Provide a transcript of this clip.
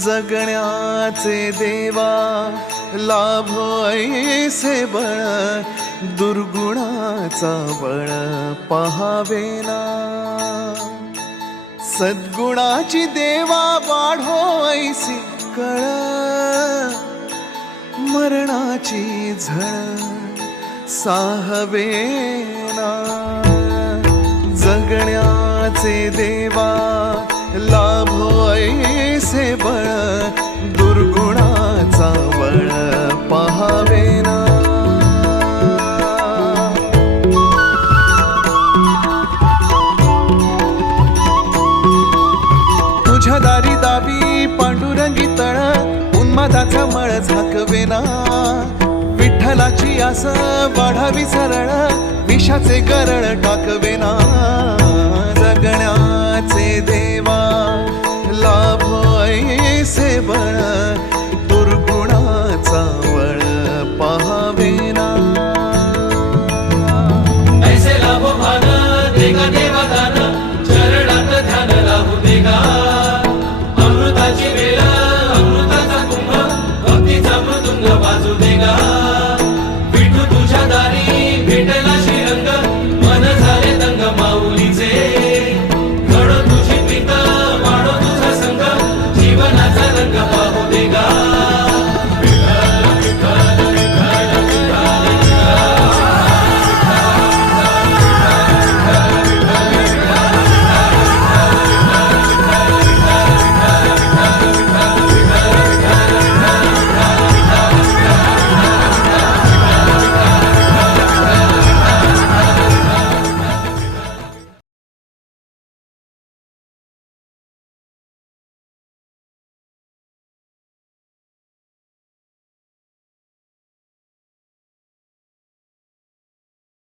जगण्याचे देवा लाभो ऐसे बळ, दुर्गुणाचा बळ पहावेना। सद्गुणाची देवा वाढो ऐसी कळ, मरणाची झळ साहवेना। जगण्याचे देवा लाभो ऐसे बळ, दुर्गुणाचा बळ पहावेना। तुझ्या दारी दावी पांडुरंगी तळ, उन्मादाचा मळ झाकवेना। विठ्ठलाची आस वाढावी सरळ, विषाचे गरळ टाकवेना। जगण्याचे देवा लाभो ऐसे बळ,